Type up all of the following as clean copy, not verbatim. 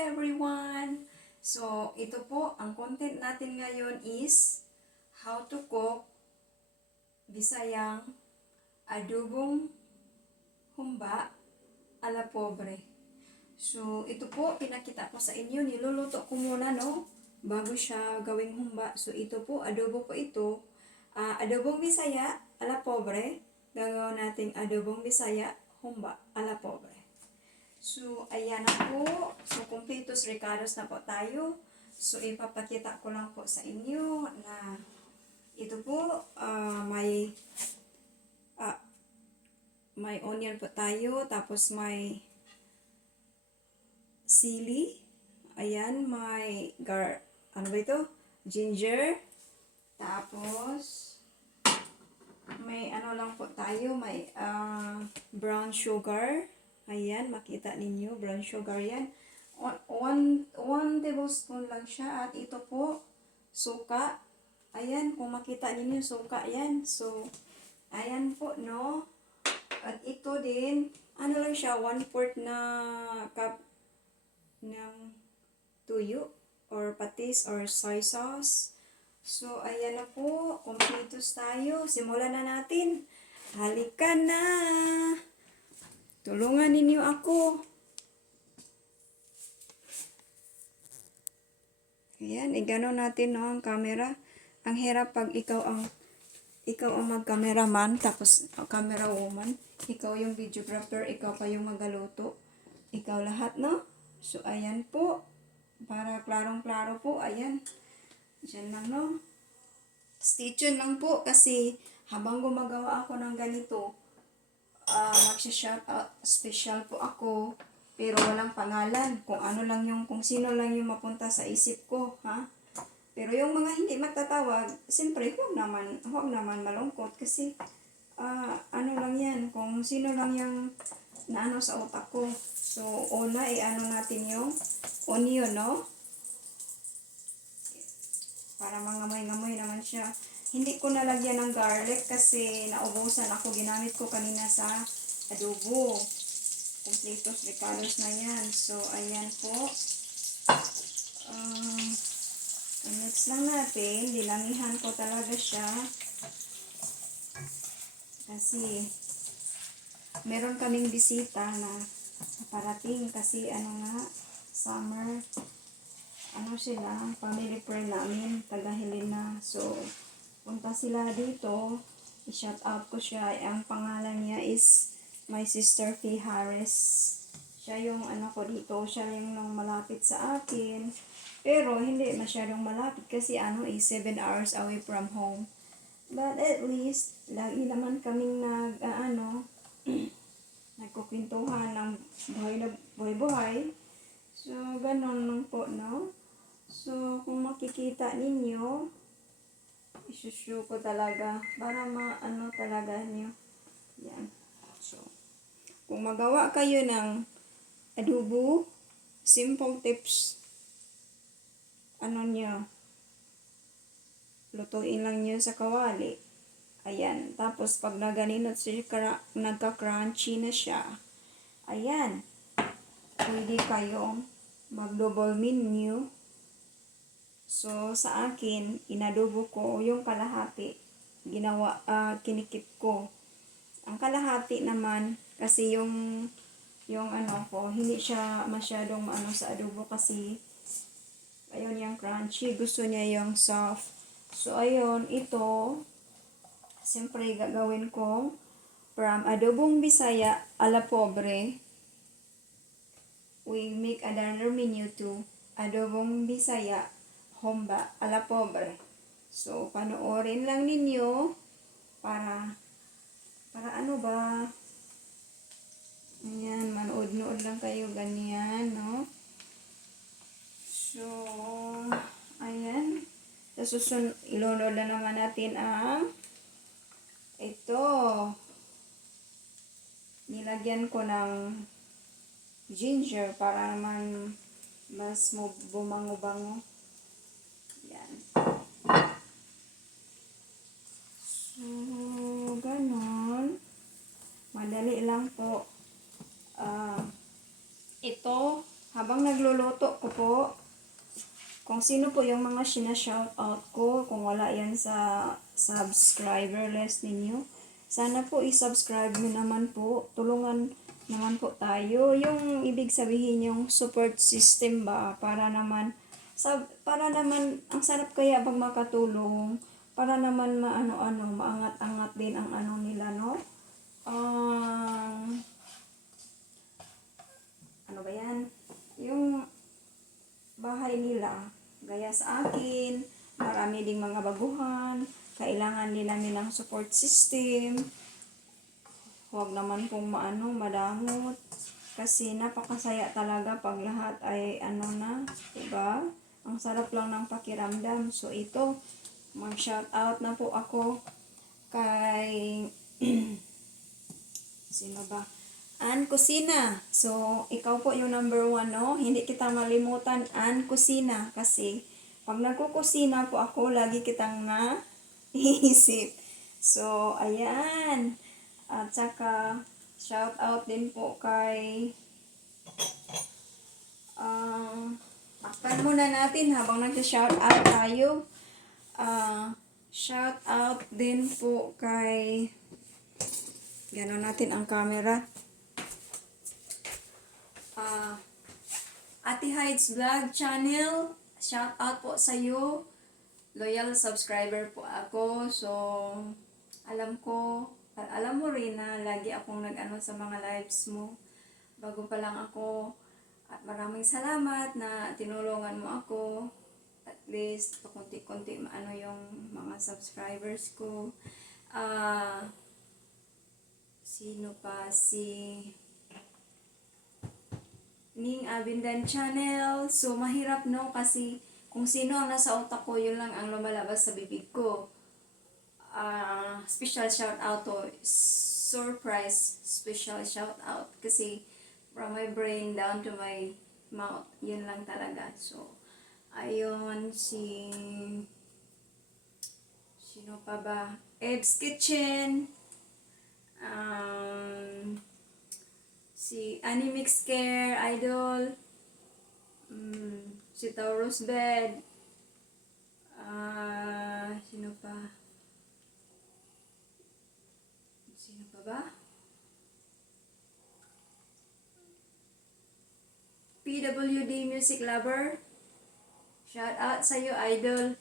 everyone! So, ito po, ang content natin ngayon is how to cook Bisayang adobong humba ala pobre. So, ito po, pinakita ko sa inyo, niluluto ko muna, no? Bago siya gawing humba. So, ito po, adobo po ito. Adobong Bisaya ala pobre. Gagawin natin adobong Bisaya humba ala pobre. So, ayan na po. So, completos recados na po tayo. So, ipapakita ko lang po sa inyo na ito po, may onion po tayo. Tapos, may sili. Ayan, may ano ba ito? Ginger. Tapos, may ano lang po tayo. May brown sugar. Ayan, makita ninyo, brown sugar yan. 1 tablespoon lang siya. At ito po, suka. Ayan, kung makita ninyo, suka yan. So, ayan po, no? At ito din, ano lang siya, 1/4 na cup ng tuyo or patis or soy sauce. So, ayan na po, completos tayo. Simulan na natin. Halika na! Tulungan ninyo ako. Ayan, igano natin, no, ang camera. Ang hirap pag ikaw ang mag-cameraman, tapos camera woman. Ikaw yung videographer, ikaw pa yung magaluto. Ikaw lahat, no? So, ayan po. Para klarong-klaro po, ayan. Diyan lang, no? Stay tuned lang po kasi habang gumagawa ako ng ganito, magsha-shout out special po ako, pero walang pangalan, kung sino lang yung mapunta sa isip ko, ha? Pero yung mga hindi magtatawag, siyempre huwag naman malungkot kasi ano lang yan, kung sino lang yung naano sa utak ko. So, una, ano natin yung onion, no? Para mangamoy-ngamoy naman siya. Hindi ko nalagyan ng garlic kasi naubusan ako. Ginamit ko kanina sa adobo. Completos recados na yan. So, ayan po. Mix lang natin. Dilamihan ko talaga siya. Kasi, meron kaming bisita na parating. Kasi, summer. Sila, family friend namin, taga Helena. So, punta sila dito. I-shout out ko siya. Ang pangalan niya is my sister Fee Harris. Siya yung ko dito. Siya yung malapit sa akin. Pero, hindi masyadong malapit kasi 7 hours away from home. But at least, lagi naman kaming nagkukwentuhan ng buhay-buhay. So, ganun lang po, no? So, kung makikita ninyo, isushow ko talaga para talaga nyo. Yan. So, kung magawa kayo ng adobo, simple tips, lutuin lang nyo sa kawali. Ayan. Tapos, pag naganinot siya, nagka-crunchy na siya. Ayan. Pwede kayong mag-double menu. So, sa akin, inadobo ko yung kalahati. Kinikip ko. Ang kalahati naman, kasi yung hindi siya masyadong sa adobo kasi, ayun yung crunchy. Gusto niya yung soft. So, ayun, ito, siyempre gagawin ko from adobong Bisaya ala pobre. We make another menu to adobong Bisaya humba ala pobre. So, panoorin lang ninyo para ayan, manood-nood lang kayo ganyan, no? So, ayan. Sa susunod, ilunod na naman natin ang ito. Nilagyan ko ng ginger para naman mas bumango-bango. Yan. So, ganon. Madali lang po. Ito, habang habang nagluluto ko po, kung sino po yung mga sinashoutout ko, kung wala yan sa subscriber list ninyo, sana po i-subscribe nyo naman po. Tulungan naman po tayo. Yung ibig sabihin yung support system ba, para naman, ang sarap kaya pag makatulong, para naman maangat-angat din ang ano nila, no? Ano ba yan? Yung bahay nila, gaya sa akin, marami ding mga baguhan, kailangan nila nilang support system. Huwag naman pong madangot. Kasi napakasaya talaga pag lahat ay diba? Ang sarap lang ng pakiramdam. So ito, mag-shoutout na po ako kay sino ba? Ann Kusina. So, ikaw po yung number 1, no? Hindi kita malimutan, Ann Kusina. Kasi, pag nagkukusina po ako, lagi kitang naisip. So, ayan. At saka, shout out din po kay akpan muna natin habang nag-shout out tayo. Shout out din po kay gano'n natin ang camera. Ate Hides Vlog Channel, shout out po sa iyo. Loyal subscriber po ako. So, alam mo rin na lagi akong sa mga lives mo. Bago pa lang ako. At maraming salamat na tinulungan mo ako. At least, pakunti-kunti yung mga subscribers ko. Sino pa? Si Ning Abindan Channel. So, mahirap no kasi kung sino ang nasa utak ko, yun lang ang lumalabas sa bibig ko. Special shout out to surprise special shout out kasi from my brain down to my mouth, yun lang talaga. So, ayun, sino pa ba? Eb's Kitchen, si Animix Care Idol, si Taurus Bed, sino pa ba? PWD Music Lover, shout out sa iyo, Idol.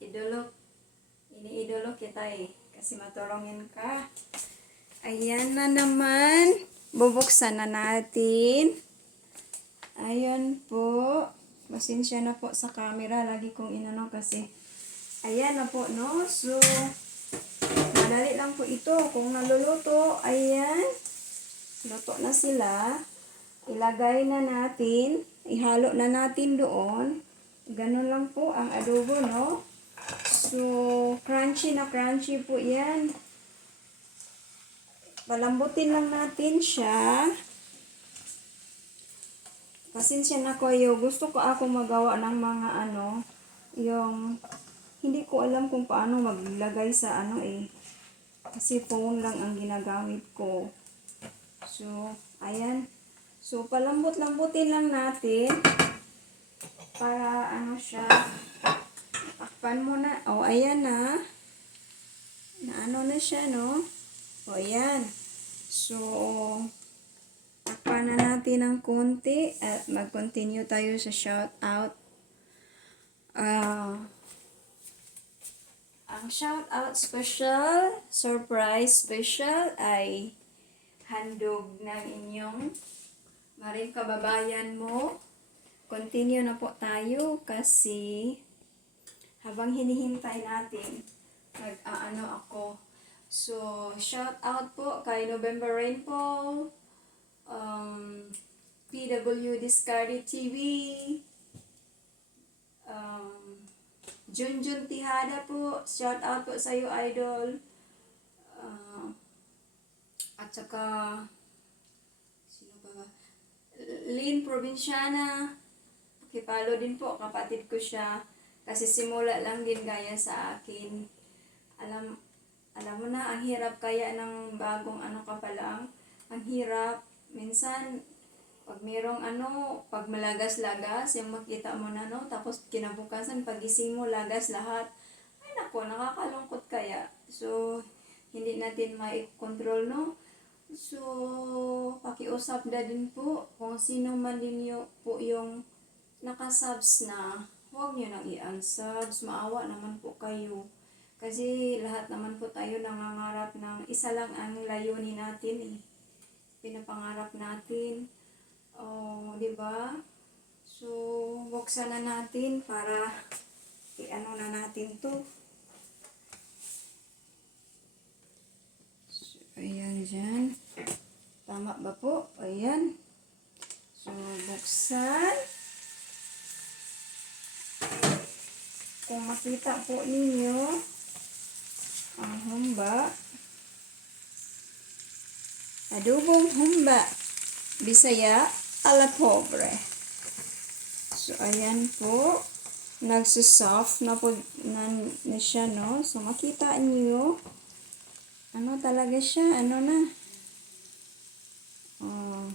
Iniidolo kita kasi matulungin ka. Ayan na naman. Bubuksan na natin. Ayan po. Pasensya na po sa camera. Lagi kong kasi. Ayan na po, no? So, madali lang po ito. Kung naluluto, ayan. Luto na sila. Ilagay na natin. Ihalo na natin doon. Ganun lang po ang adobo, no? So, crunchy na crunchy po yan. Palambutin lang natin siya. Pasensya na kayo. Gusto ko ako magawa ng mga yung hindi ko alam kung paano maglagay sa kasi phone lang ang ginagamit ko. So, ayan. So, palambot-lambutin lang natin para siya. Takpan mo na. O, ayan na. Na siya, no? O, ayan. So, takpan na natin ng konti at mag-continue tayo sa shout out. Ang shout out special, surprise special ay handog ng inyong maring kababayan mo. Continue na po tayo kasi habang hinihintay natin, ako. So, shout out po kay November Rainfall, PW Discarded TV, Junjun Tihada po, shout out po sa iyo, Idol. At saka, sino ba? Lynn Provinciana, pakipalo din po, kapatid ko siya. Kasi simula lang din gaya sa akin. Alam mo na, ang hirap kaya ng bagong ka pa lang. Ang hirap. Minsan, Pag merong pag malagas-lagas, yung makita mo na, no? Tapos kinabukasan, pagising mo, lagas lahat. Ay, nako, nakakalungkot kaya. So, hindi natin mai-control, no? So, pakiusap na din po kung sino man din po yung nakasubs na, huwag nyo nang i-unsubs. Maawa naman po kayo. Kasi lahat naman po tayo nangangarap ng isa lang ang layunin natin eh. Pinapangarap natin. Oh, di ba? So, buksan na natin para i-ano na natin to. So, ayan dyan. Tama ba po? Ayan. So, buksan. Kung makita po ninyo, ang humba. Adobong humba. Bisaya, ala pobre. So, ayan po. Nagsusoft na po na siya, no? So, makita niyo. Ano talaga siya? Ano na? Oh.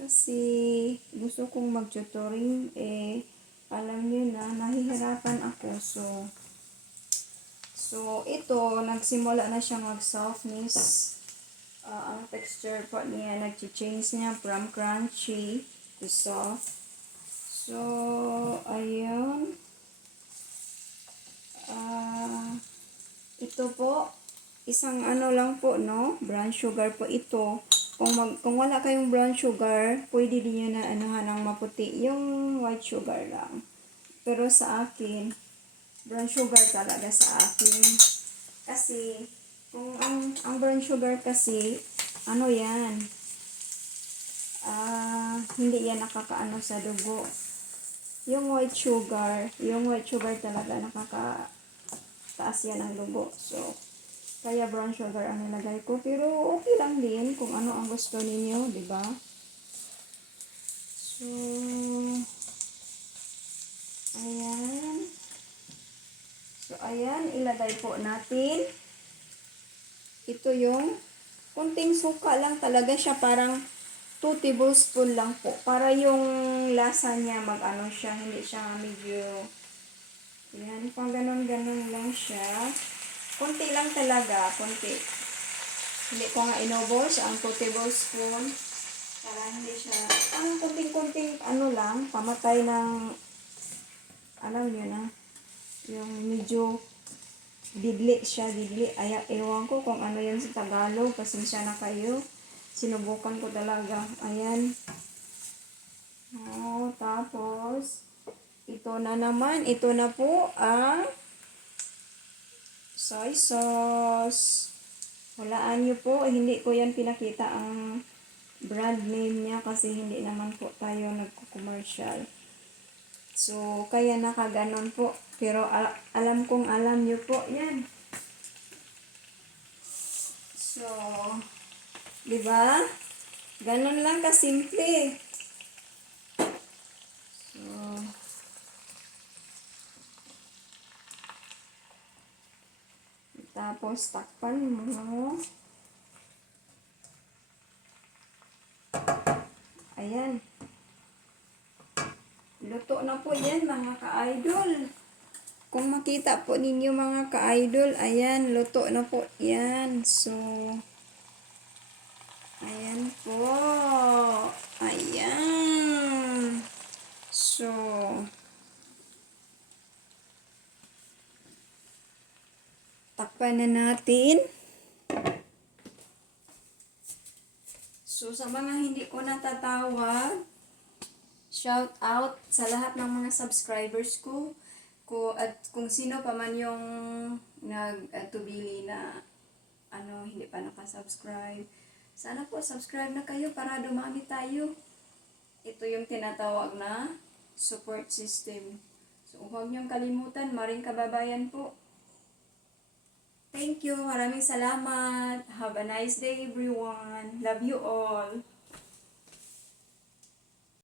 Kasi, gusto kong mag-tutoring. Alam niyo na, nahihirapan ako. So, ito, nagsimula na siya mag-softness. Ang texture po niya, nag-change niya from crunchy to soft. So, ayun. Ito po, isang lang po, no? Brown sugar po ito. Kung wala kayong brown sugar, pwede din yun na ng maputi. Yung white sugar lang. Pero sa akin, brown sugar talaga sa akin. Kasi, kung ang brown sugar kasi, yan, hindi yan nakakaano sa dugo. Yung white sugar talaga nakakataas yan ng dugo. So, kaya brown sugar ang nilagay ko. Pero okay lang din kung ano ang gusto ninyo, di ba? So, ayan. So, ayan, ilagay po natin. Ito yung kunting suka lang talaga siya, parang 2 tablespoon lang po. Para yung lasa niya siya, hindi siya medyo, yan, pang ganon-ganon lang siya. Kunti lang talaga, kunti. Hindi ko nga inubos ang 2 tablespoon. Para hindi siya, ang kunting-kunting lang, pamatay ng, alam nyo na, yung medyo didli siya, didli. Ewan ko kung ano yan sa Tagalog. Pasensya na kayo. Sinubukan ko talaga. Ayan. Oh, tapos, ito na naman. Ito na po ang soy sauce. Walaan nyo po. Hindi ko yan pinakita ang brand name niya kasi hindi naman po tayo nagko-commercial. So, kaya nakaganon po. Pero alam kong alam nyo po yan. So, di ba? Ganon lang kasimple. So, tapos takpan mo. Ayan. Luto na po yan mga ka-idol. Kung makita po ninyo mga ka-idol, ayan, luto na po yan. So, ayan po. Ayan. So, takpan na natin. So, sa mga hindi ko natatawag, shout out sa lahat ng mga subscribers ko. At kung sino pa man yung nagtubili na hindi pa nakasubscribe. Sana po subscribe na kayo para dumami tayo. Ito yung tinatawag na support system. So, huwag niyong kalimutan, maring kababayan po. Thank you. Maraming salamat. Have a nice day everyone. Love you all.